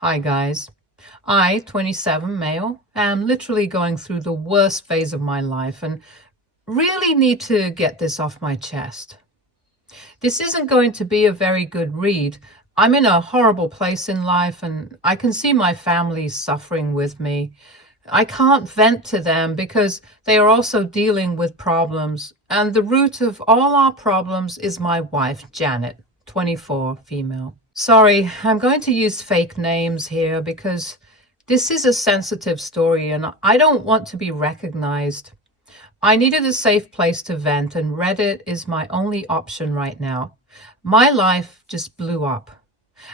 Hi, guys. I, 27 male, am literally going through the worst phase of my life and really need to get this off my chest. This isn't going to be a very good read. I'm in a horrible place in life and I can see my family suffering with me. I can't vent to them because they are also dealing with problems. And the root of all our problems is my wife, Janet, 24, female. Sorry, I'm going to use fake names here because this is a sensitive story and I don't want to be recognized. I needed a safe place to vent, and Reddit is my only option right now. My life just blew up.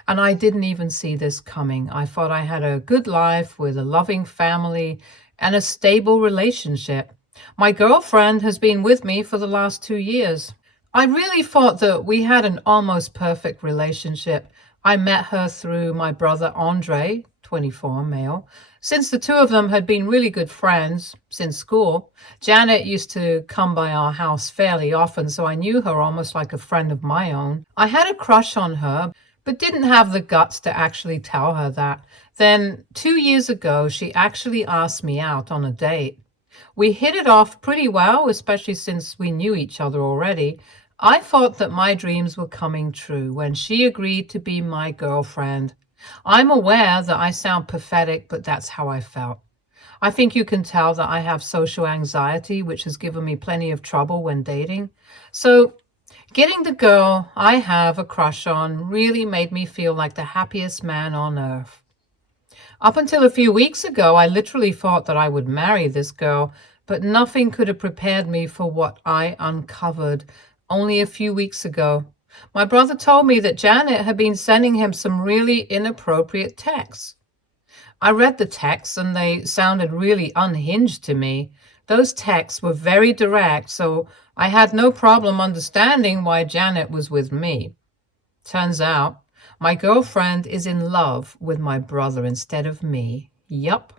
And I didn't even see this coming. I thought I had a good life with a loving family and a stable relationship. My girlfriend has been with me for the last 2 years. I really thought that we had an almost perfect relationship. I met her through my brother Andre, 24, male. Since the two of them had been really good friends since school, Janet used to come by our house fairly often, so I knew her almost like a friend of my own. I had a crush on her, but didn't have the guts to actually tell her that. Then 2 years ago, she actually asked me out on a date. We hit it off pretty well, especially since we knew each other already. I thought that my dreams were coming true when she agreed to be my girlfriend. I'm aware that I sound pathetic, but that's how I felt. I think you can tell that I have social anxiety, which has given me plenty of trouble when dating. So getting the girl I have a crush on really made me feel like the happiest man on earth. Up until a few weeks ago, I literally thought that I would marry this girl, but nothing could have prepared me for what I uncovered only a few weeks ago. My brother told me that Janet had been sending him some really inappropriate texts. I read the texts and they sounded really unhinged to me. Those texts were very direct, so I had no problem understanding why Janet was with me. Turns out, my girlfriend is in love with my brother instead of me. Yup,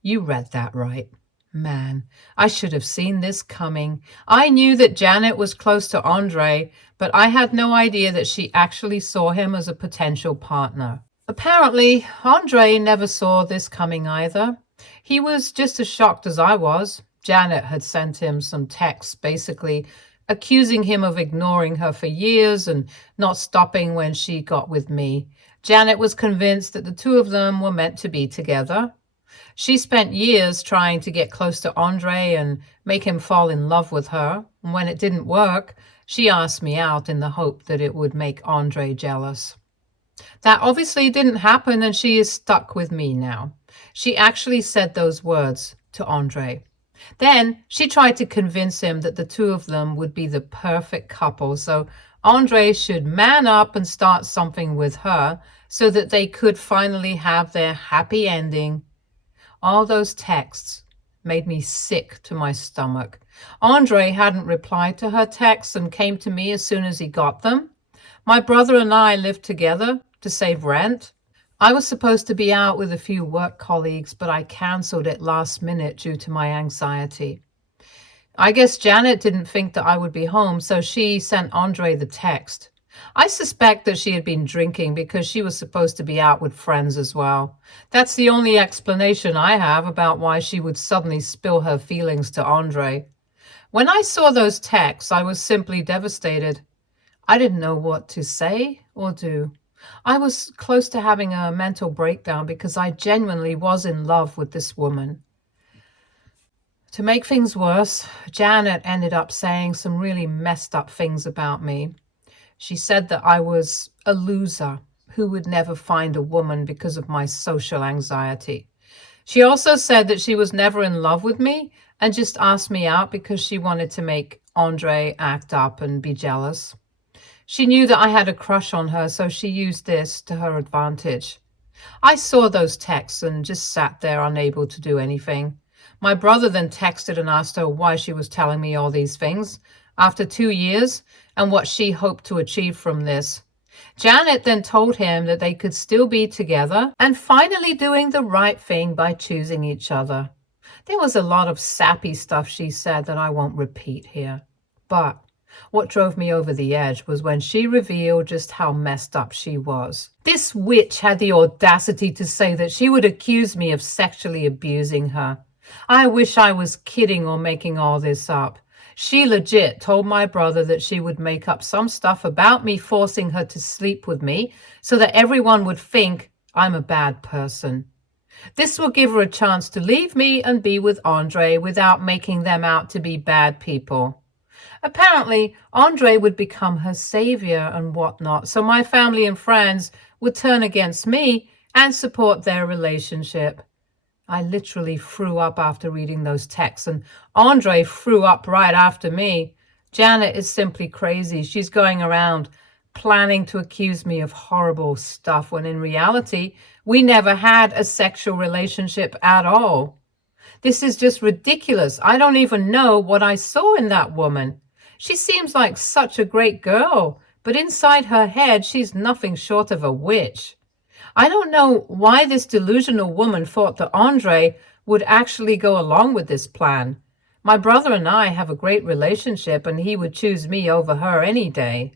you read that right. Man, I should have seen this coming. I knew that Janet was close to Andre, but I had no idea that she actually saw him as a potential partner. Apparently, Andre never saw this coming either. He was just as shocked as I was. Janet had sent him some texts basically accusing him of ignoring her for years and not stopping when she got with me. Janet was convinced that the two of them were meant to be together. She spent years trying to get close to Andre and make him fall in love with her. And when it didn't work, she asked me out in the hope that it would make Andre jealous. That obviously didn't happen, and she is stuck with me now. She actually said those words to Andre. Then she tried to convince him that the two of them would be the perfect couple, so Andre should man up and start something with her so that they could finally have their happy ending. All those texts made me sick to my stomach. Andre hadn't replied to her texts and came to me as soon as he got them. My brother and I lived together to save rent. I was supposed to be out with a few work colleagues, but I cancelled it last minute due to my anxiety. I guess Janet didn't think that I would be home, so she sent Andre the text. I suspect that she had been drinking because she was supposed to be out with friends as well. That's the only explanation I have about why she would suddenly spill her feelings to Andre. When I saw those texts, I was simply devastated. I didn't know what to say or do. I was close to having a mental breakdown because I genuinely was in love with this woman. To make things worse, Janet ended up saying some really messed up things about me. She said that I was a loser who would never find a woman because of my social anxiety. She also said that she was never in love with me and just asked me out because she wanted to make Andre act up and be jealous. She knew that I had a crush on her, so she used this to her advantage. I saw those texts and just sat there unable to do anything. My brother then texted and asked her why she was telling me all these things after 2 years and what she hoped to achieve from this. Janet then told him that they could still be together and finally doing the right thing by choosing each other. There was a lot of sappy stuff she said that I won't repeat here. But What drove me over the edge was when she revealed just how messed up she was. This witch had the audacity to say that she would accuse me of sexually abusing her. I wish I was kidding or making all this up. She legit told my brother that she would make up some stuff about me forcing her to sleep with me so that everyone would think I'm a bad person. This will give her a chance to leave me and be with Andre without making them out to be bad people. Apparently, Andre would become her savior and whatnot, so my family and friends would turn against me and support their relationship. I literally threw up after reading those texts, and Andre threw up right after me. Janet is simply crazy. She's going around planning to accuse me of horrible stuff when in reality, we never had a sexual relationship at all. This is just ridiculous. I don't even know what I saw in that woman. She seems like such a great girl, but inside her head, she's nothing short of a witch. I don't know why this delusional woman thought that Andre would actually go along with this plan. My brother and I have a great relationship, and he would choose me over her any day.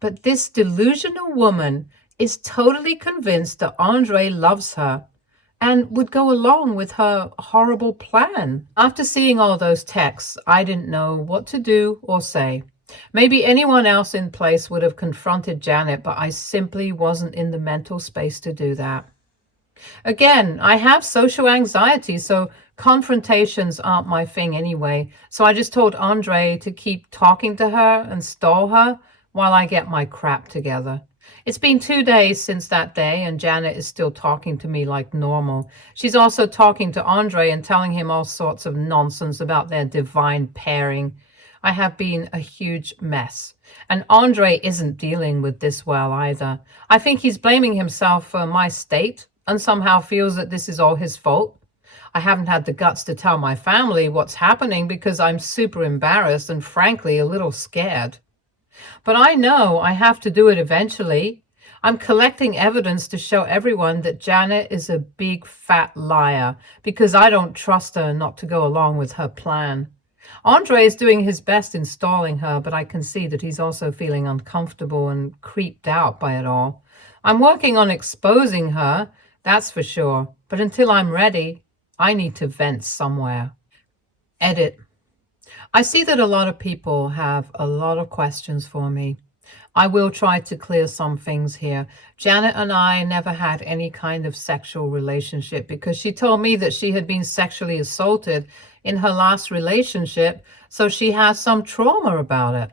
But this delusional woman is totally convinced that Andre loves her and would go along with her horrible plan. After seeing all those texts, I didn't know what to do or say. Maybe anyone else in place would have confronted Janet, but I simply wasn't in the mental space to do that. Again, I have social anxiety, so confrontations aren't my thing anyway. So I just told Andre to keep talking to her and stall her while I get my crap together. It's been 2 days since that day, and Janet is still talking to me like normal. She's also talking to Andre and telling him all sorts of nonsense about their divine pairing. I have been a huge mess. And Andre isn't dealing with this well either. I think he's blaming himself for my state and somehow feels that this is all his fault. I haven't had the guts to tell my family what's happening because I'm super embarrassed and frankly a little scared. But I know I have to do it eventually. I'm collecting evidence to show everyone that Janet is a big fat liar because I don't trust her not to go along with her plan. Andre is doing his best in stalling her, but I can see that he's also feeling uncomfortable and creeped out by it all. I'm working on exposing her, that's for sure, but until I'm ready, I need to vent somewhere. Edit. I see that a lot of people have a lot of questions for me. I will try to clear some things here. Janet and I never had any kind of sexual relationship because she told me that she had been sexually assaulted in her last relationship, so she has some trauma about it.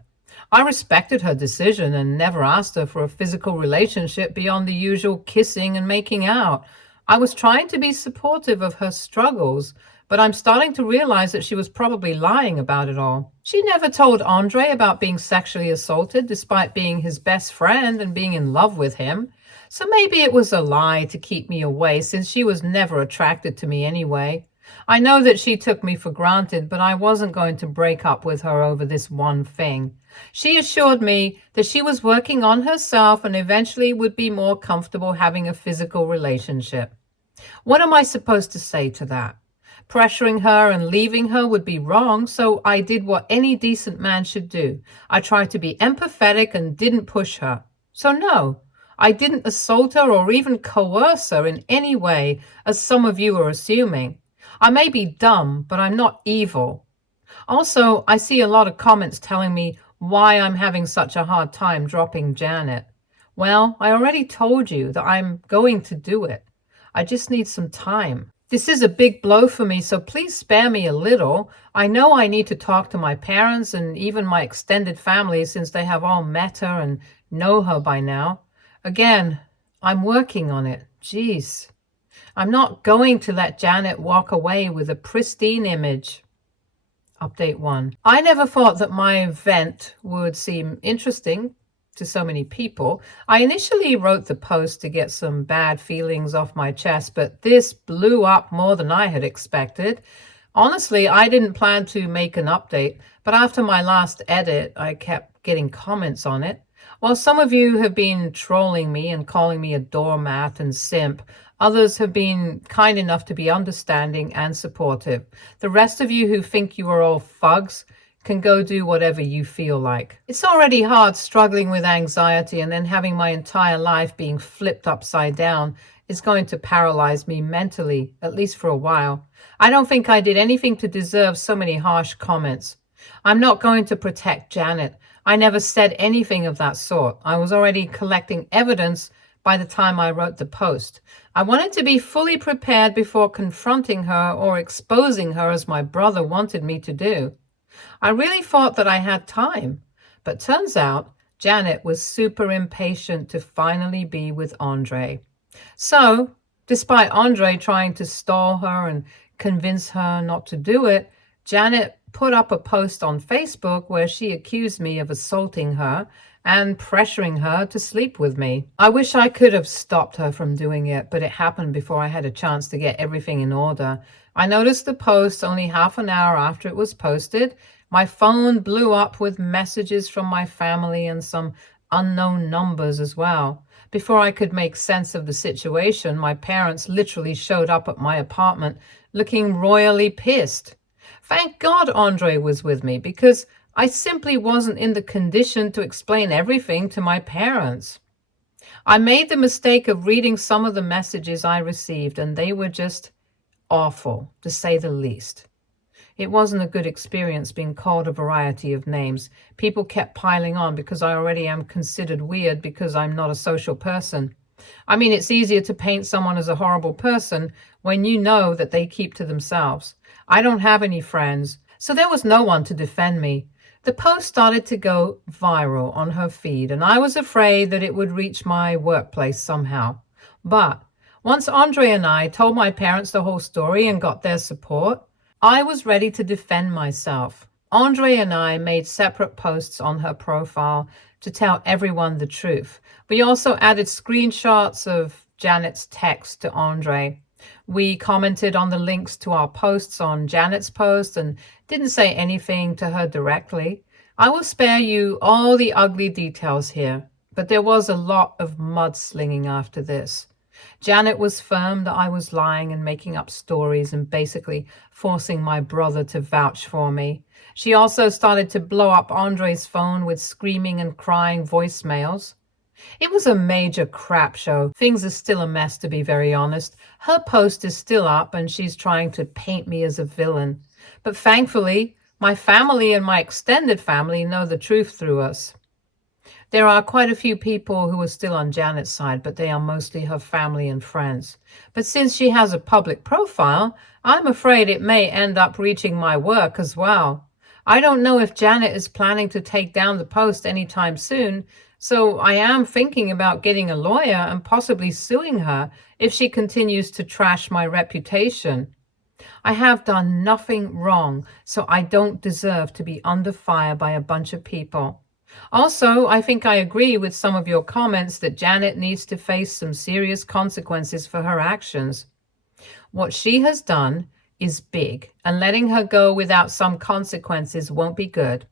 I respected her decision and never asked her for a physical relationship beyond the usual kissing and making out. I was trying to be supportive of her struggles, but I'm starting to realize that she was probably lying about it all. She never told Andre about being sexually assaulted despite being his best friend and being in love with him. So maybe it was a lie to keep me away since she was never attracted to me anyway. I know that she took me for granted, but I wasn't going to break up with her over this one thing. She assured me that she was working on herself and eventually would be more comfortable having a physical relationship. What am I supposed to say to that? Pressuring her and leaving her would be wrong, so I did what any decent man should do. I tried to be empathetic and didn't push her. So no, I didn't assault her or even coerce her in any way, as some of you are assuming. I may be dumb, but I'm not evil. Also, I see a lot of comments telling me why I'm having such a hard time dropping Janet. Well, I already told you that I'm going to do it. I just need some time. This is a big blow for me, so please spare me a little. I know I need to talk to my parents and even my extended family since they have all met her and know her by now. Again, I'm working on it. Jeez. I'm not going to let Janet walk away with a pristine image. Update 1. I never thought that my event would seem interesting to so many people. I initially wrote the post to get some bad feelings off my chest, but this blew up more than I had expected. Honestly, I didn't plan to make an update, but after my last edit, I kept getting comments on it. While some of you have been trolling me and calling me a doormat and simp, others have been kind enough to be understanding and supportive. The rest of you who think you are all thugs can go do whatever you feel like. It's already hard struggling with anxiety, and then having my entire life being flipped upside down is going to paralyze me mentally, at least for a while. I don't think I did anything to deserve so many harsh comments. I'm not going to protect Janet. I never said anything of that sort. I was already collecting evidence by the time I wrote the post. I wanted to be fully prepared before confronting her or exposing her as my brother wanted me to do. I really thought that I had time, but turns out Janet was super impatient to finally be with Andre. So, despite Andre trying to stall her and convince her not to do it, Janet put up a post on Facebook where she accused me of assaulting her and pressuring her to sleep with me. I wish I could have stopped her from doing it, but it happened before I had a chance to get everything in order. I noticed the post only half an hour after it was posted. My phone blew up with messages from my family and some unknown numbers as well. Before I could make sense of the situation, my parents literally showed up at my apartment looking royally pissed. Thank God Andre was with me, because I simply wasn't in the condition to explain everything to my parents. I made the mistake of reading some of the messages I received, and they were just awful, to say the least. It wasn't a good experience being called a variety of names. People kept piling on because I already am considered weird because I'm not a social person. I mean, it's easier to paint someone as a horrible person when you know that they keep to themselves. I don't have any friends, so there was no one to defend me. The post started to go viral on her feed, and I was afraid that it would reach my workplace somehow. But once Andre and I told my parents the whole story and got their support, I was ready to defend myself. Andre and I made separate posts on her profile to tell everyone the truth. We also added screenshots of Janet's text to Andre. We commented on the links to our posts on Janet's post and didn't say anything to her directly. I will spare you all the ugly details here, but there was a lot of mudslinging after this. Janet was firm that I was lying and making up stories and basically forcing my brother to vouch for me. She also started to blow up Andre's phone with screaming and crying voicemails. It was a major crap show. Things are still a mess, to be very honest. Her post is still up and she's trying to paint me as a villain. But thankfully, my family and my extended family know the truth through us. There are quite a few people who are still on Janet's side, but they are mostly her family and friends. But since she has a public profile, I'm afraid it may end up reaching my work as well. I don't know if Janet is planning to take down the post anytime soon, so I am thinking about getting a lawyer and possibly suing her if she continues to trash my reputation. I have done nothing wrong, so I don't deserve to be under fire by a bunch of people. Also, I think I agree with some of your comments that Janet needs to face some serious consequences for her actions. What she has done is big, and letting her go without some consequences won't be good.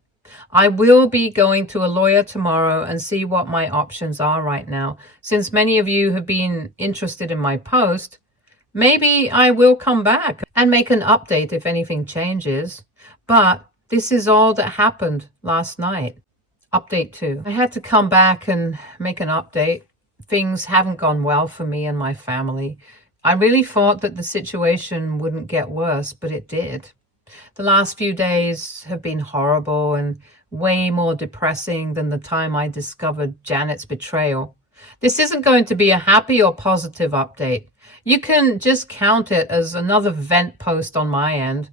I will be going to a lawyer tomorrow and see what my options are right now. Since many of you have been interested in my post, maybe I will come back and make an update if anything changes. But this is all that happened last night. Update 2. I had to come back and make an update. Things haven't gone well for me and my family. I really thought that the situation wouldn't get worse, but it did. The last few days have been horrible and way more depressing than the time I discovered Janet's betrayal. This isn't going to be a happy or positive update. You can just count it as another vent post on my end.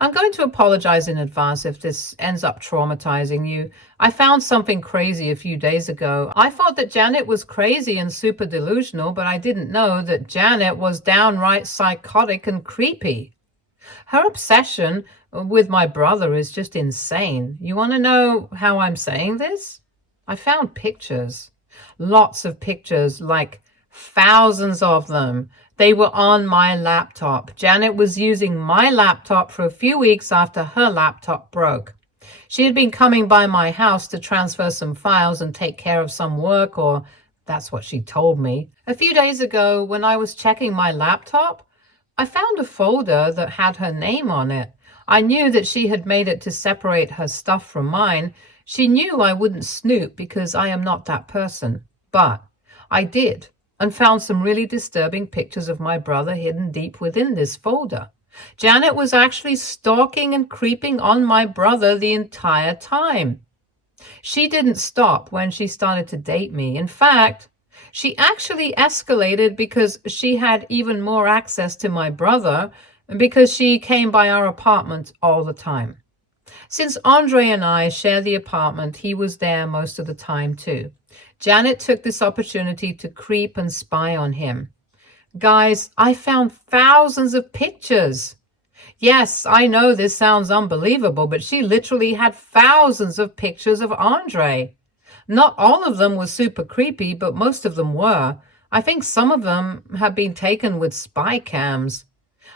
I'm going to apologize in advance if this ends up traumatizing you. I found something crazy a few days ago. I thought that Janet was crazy and super delusional, but I didn't know that Janet was downright psychotic and creepy. Her obsession with my brother is just insane. You want to know how I'm saying this? I found pictures. Lots of pictures, like thousands of them. They were on my laptop. Janet was using my laptop for a few weeks after her laptop broke. She had been coming by my house to transfer some files and take care of some work, or that's what she told me. A few days ago, when I was checking my laptop, I found a folder that had her name on it. I knew that she had made it to separate her stuff from mine. She knew I wouldn't snoop because I am not that person. But I did, and found some really disturbing pictures of my brother hidden deep within this folder. Janet was actually stalking and creeping on my brother the entire time. She didn't stop when she started to date me. In fact, she actually escalated because she had even more access to my brother because she came by our apartment all the time. Since Andre and I share the apartment, he was there most of the time too. Janet took this opportunity to creep and spy on him. Guys, I found thousands of pictures. Yes, I know this sounds unbelievable, but she literally had thousands of pictures of Andre. Not all of them were super creepy, but most of them were. I think some of them have been taken with spy cams.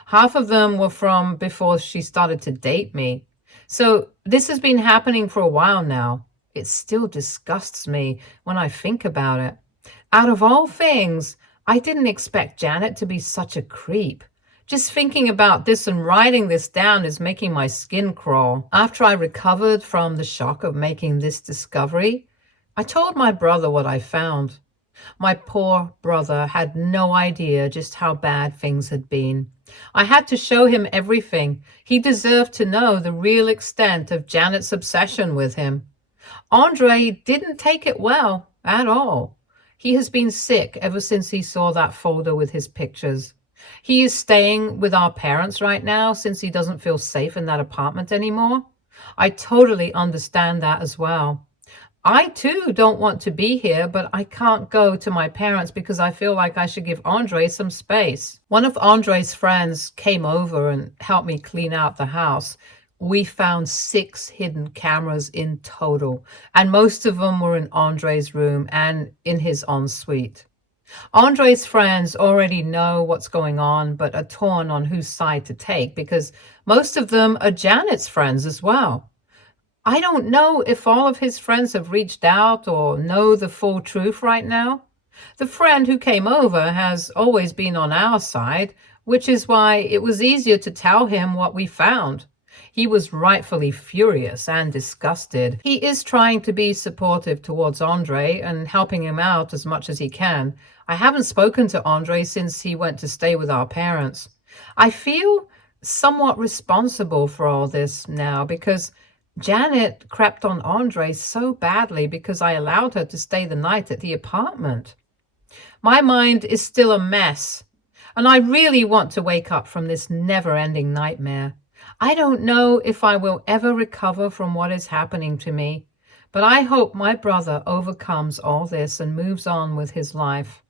Half of them were from before she started to date me. So this has been happening for a while now. It still disgusts me when I think about it. Out of all things, I didn't expect Janet to be such a creep. Just thinking about this and writing this down is making my skin crawl. After I recovered from the shock of making this discovery, I told my brother what I found. My poor brother had no idea just how bad things had been. I had to show him everything. He deserved to know the real extent of Janet's obsession with him. Andre didn't take it well at all. He has been sick ever since he saw that folder with his pictures. He is staying with our parents right now since he doesn't feel safe in that apartment anymore. I totally understand that as well. I too don't want to be here, but I can't go to my parents because I feel like I should give Andre some space. One of Andre's friends came over and helped me clean out the house. We found 6 hidden cameras in total, and most of them were in Andre's room and in his ensuite. Andre's friends already know what's going on, but are torn on whose side to take because most of them are Janet's friends as well. I don't know if all of his friends have reached out or know the full truth right now. The friend who came over has always been on our side, which is why it was easier to tell him what we found. He was rightfully furious and disgusted. He is trying to be supportive towards Andre and helping him out as much as he can. I haven't spoken to Andre since he went to stay with our parents. I feel somewhat responsible for all this now because Janet crept on Andre so badly because I allowed her to stay the night at the apartment. My mind is still a mess, and I really want to wake up from this never-ending nightmare. I don't know if I will ever recover from what is happening to me, but I hope my brother overcomes all this and moves on with his life.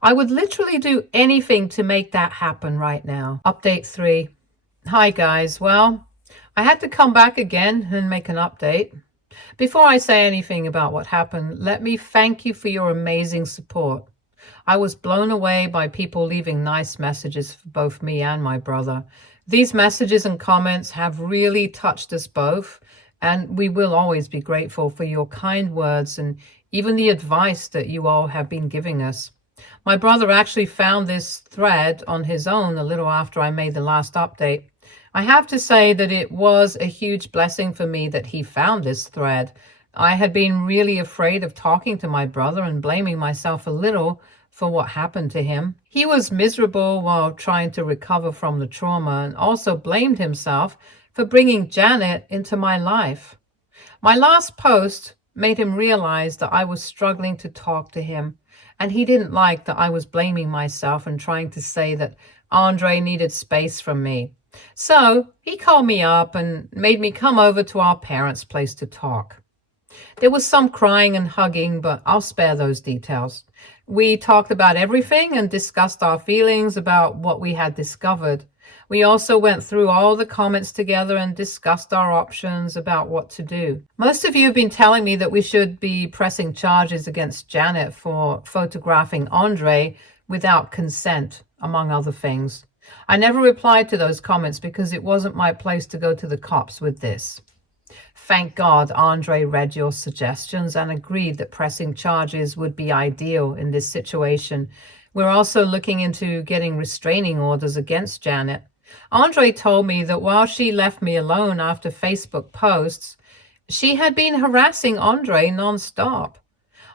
I would literally do anything to make that happen right now. Update 3. Hi guys, well, I had to come back again and make an update. Before I say anything about what happened, let me thank you for your amazing support. I was blown away by people leaving nice messages for both me and my brother. These messages and comments have really touched us both, and we will always be grateful for your kind words and even the advice that you all have been giving us. My brother actually found this thread on his own a little after I made the last update. I have to say that it was a huge blessing for me that he found this thread. I had been really afraid of talking to my brother and blaming myself a little for what happened to him. He was miserable while trying to recover from the trauma and also blamed himself for bringing Janet into my life. My last post made him realize that I was struggling to talk to him, and he didn't like that I was blaming myself and trying to say that Andre needed space from me. So he called me up and made me come over to our parents' place to talk. There was some crying and hugging, but I'll spare those details. We talked about everything and discussed our feelings about what we had discovered. We also went through all the comments together and discussed our options about what to do. Most of you have been telling me that we should be pressing charges against Janet for photographing Andre without consent, among other things. I never replied to those comments because it wasn't my place to go to the cops with this. Thank God Andre read your suggestions and agreed that pressing charges would be ideal in this situation. We're also looking into getting restraining orders against Janet. Andre told me that while she left me alone after Facebook posts, she had been harassing Andre nonstop.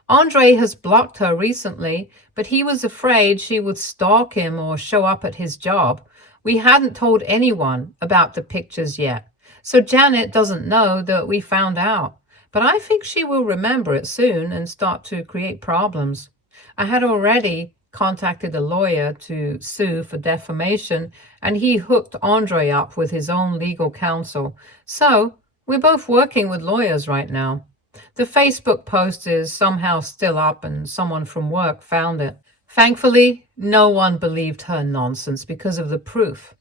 Andre has blocked her recently, but he was afraid she would stalk him or show up at his job. We hadn't told anyone about the pictures yet, so Janet doesn't know that we found out. But I think she will remember it soon and start to create problems. I had already contacted a lawyer to sue for defamation, and he hooked Andre up with his own legal counsel. So we're both working with lawyers right now. The Facebook post is somehow still up and someone from work found it. Thankfully, no one believed her nonsense because of the proof.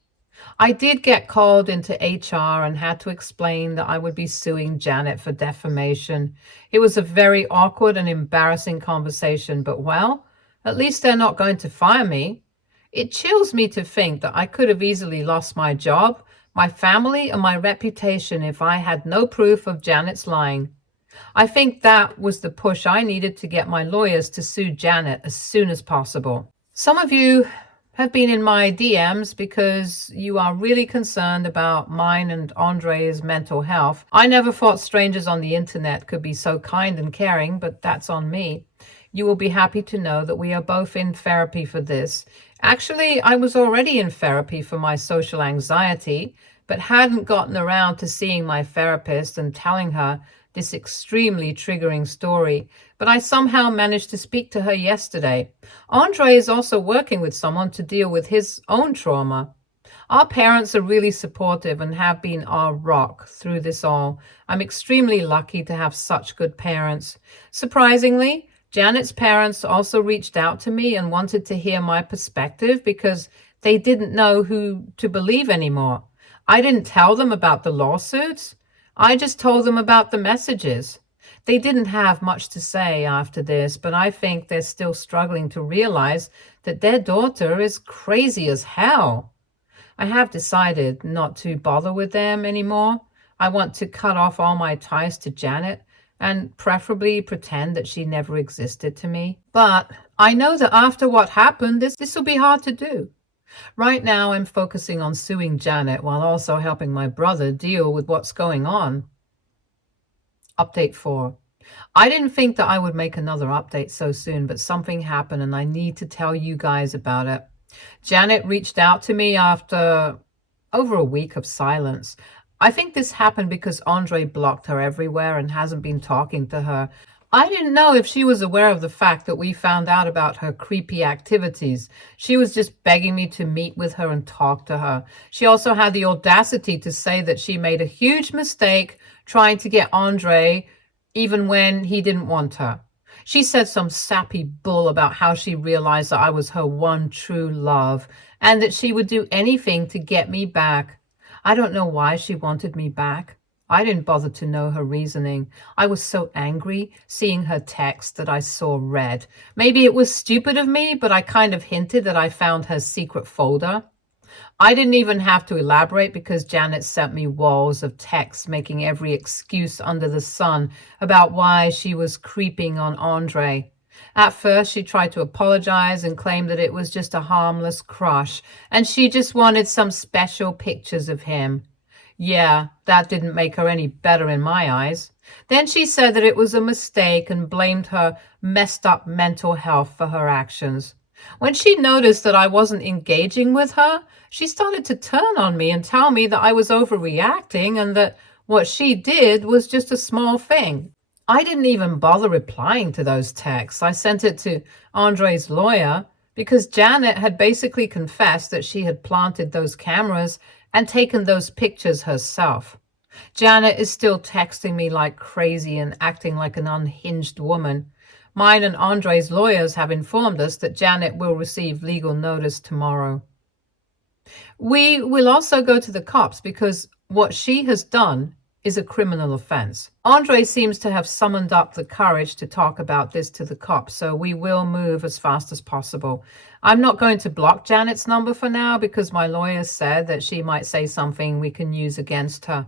I did get called into HR and had to explain that I would be suing Janet for defamation. It was a very awkward and embarrassing conversation, but well, at least they're not going to fire me. It chills me to think that I could have easily lost my job, my family, and my reputation if I had no proof of Janet's lying. I think that was the push I needed to get my lawyers to sue Janet as soon as possible. Some of you have been in my DMs because you are really concerned about mine and Andre's mental health. I never thought strangers on the internet could be so kind and caring, but that's on me. You will be happy to know that we are both in therapy for this. Actually, I was already in therapy for my social anxiety, but hadn't gotten around to seeing my therapist and telling her this extremely triggering story, but I somehow managed to speak to her yesterday. Andre is also working with someone to deal with his own trauma. Our parents are really supportive and have been our rock through this all. I'm extremely lucky to have such good parents. Surprisingly, Janet's parents also reached out to me and wanted to hear my perspective because they didn't know who to believe anymore. I didn't tell them about the lawsuits. I just told them about the messages. They didn't have much to say after this, but I think they're still struggling to realize that their daughter is crazy as hell. I have decided not to bother with them anymore. I want to cut off all my ties to Janet and preferably pretend that she never existed to me. But I know that after what happened, this will be hard to do. Right now, I'm focusing on suing Janet while also helping my brother deal with what's going on. Update 4. I didn't think that I would make another update so soon, but something happened and I need to tell you guys about it. Janet reached out to me after over a week of silence. I think this happened because Andre blocked her everywhere and hasn't been talking to her. I didn't know if she was aware of the fact that we found out about her creepy activities. She was just begging me to meet with her and talk to her. She also had the audacity to say that she made a huge mistake trying to get Andre even when he didn't want her. She said some sappy bull about how she realized that I was her one true love and that she would do anything to get me back. I don't know why she wanted me back. I didn't bother to know her reasoning. I was so angry seeing her text that I saw red. Maybe it was stupid of me, but I kind of hinted that I found her secret folder. I didn't even have to elaborate because Janet sent me walls of texts making every excuse under the sun about why she was creeping on Andre. At first, she tried to apologize and claim that it was just a harmless crush, and she just wanted some special pictures of him. Yeah, that didn't make her any better in my eyes. Then she said that it was a mistake and blamed her messed up mental health for her actions. When she noticed that I wasn't engaging with her, she started to turn on me and tell me that I was overreacting and that what she did was just a small thing. I didn't even bother replying to those texts. I sent it to Andre's lawyer because Janet had basically confessed that she had planted those cameras and taken those pictures herself. Janet is still texting me like crazy and acting like an unhinged woman. Mine and Andre's lawyers have informed us that Janet will receive legal notice tomorrow. We will also go to the cops because what she has done is a criminal offense. Andre seems to have summoned up the courage to talk about this to the cops, so we will move as fast as possible. I'm not going to block Janet's number for now because my lawyer said that she might say something we can use against her.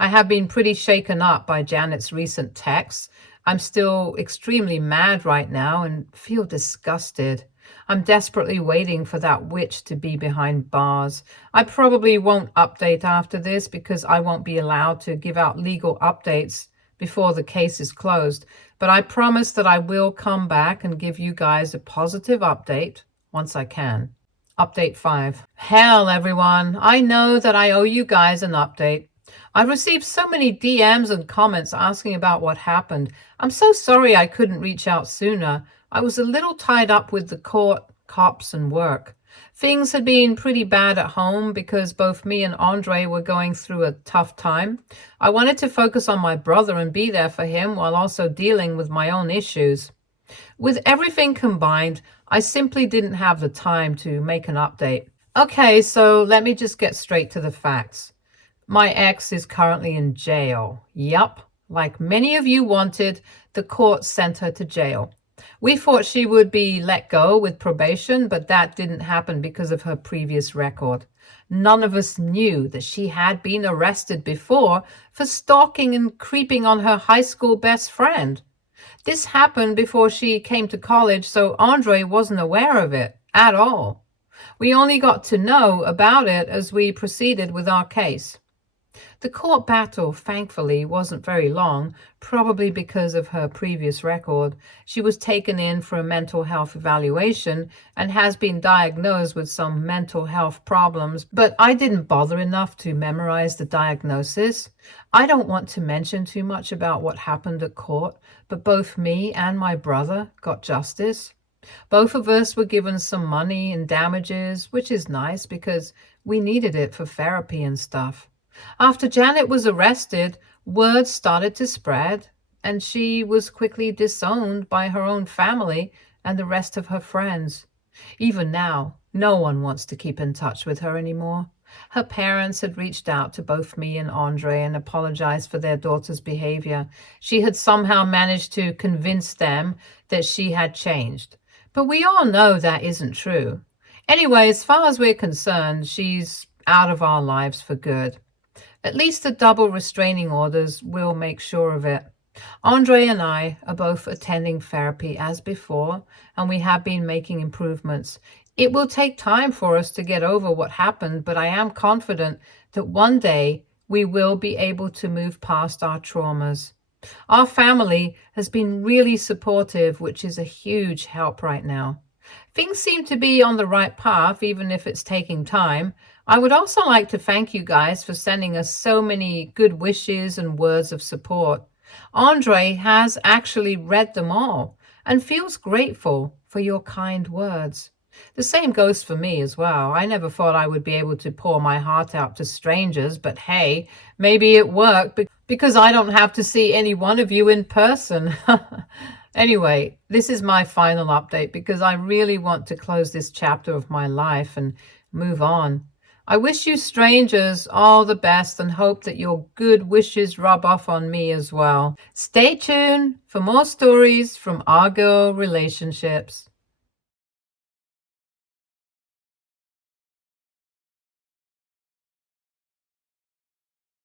I have been pretty shaken up by Janet's recent texts. I'm still extremely mad right now and feel disgusted. I'm desperately waiting for that witch to be behind bars. I probably won't update after this because I won't be allowed to give out legal updates before the case is closed. But I promise that I will come back and give you guys a positive update once I can. Update 5. Hell, everyone, I know that I owe you guys an update. I've received so many DMs and comments asking about what happened. I'm so sorry I couldn't reach out sooner. I was a little tied up with the court, cops, and work. Things had been pretty bad at home because both me and Andre were going through a tough time. I wanted to focus on my brother and be there for him while also dealing with my own issues. With everything combined, I simply didn't have the time to make an update. Okay, so let me just get straight to the facts. My ex is currently in jail. Yup, like many of you wanted, the court sent her to jail. We thought she would be let go with probation, but that didn't happen because of her previous record. None of us knew that she had been arrested before for stalking and creeping on her high school best friend. This happened before she came to college, so Andre wasn't aware of it at all. We only got to know about it as we proceeded with our case. The court battle, thankfully, wasn't very long, probably because of her previous record. She was taken in for a mental health evaluation and has been diagnosed with some mental health problems, but I didn't bother enough to memorize the diagnosis. I don't want to mention too much about what happened at court, but both me and my brother got justice. Both of us were given some money and damages, which is nice because we needed it for therapy and stuff. After Janet was arrested, word started to spread, and she was quickly disowned by her own family and the rest of her friends. Even now, no one wants to keep in touch with her anymore. Her parents had reached out to both me and Andre and apologized for their daughter's behavior. She had somehow managed to convince them that she had changed. But we all know that isn't true. Anyway, as far as we're concerned, she's out of our lives for good. At least the double restraining orders will make sure of it. Andre and I are both attending therapy as before, and we have been making improvements. It will take time for us to get over what happened, but I am confident that one day we will be able to move past our traumas. Our family has been really supportive, which is a huge help right now. Things seem to be on the right path, even if it's taking time. I would also like to thank you guys for sending us so many good wishes and words of support. Andre has actually read them all and feels grateful for your kind words. The same goes for me as well. I never thought I would be able to pour my heart out to strangers, but hey, maybe it worked because I don't have to see any one of you in person. Anyway, this is my final update because I really want to close this chapter of my life and move on. I wish you strangers all the best and hope that your good wishes rub off on me as well. Stay tuned for more stories from our girl relationships.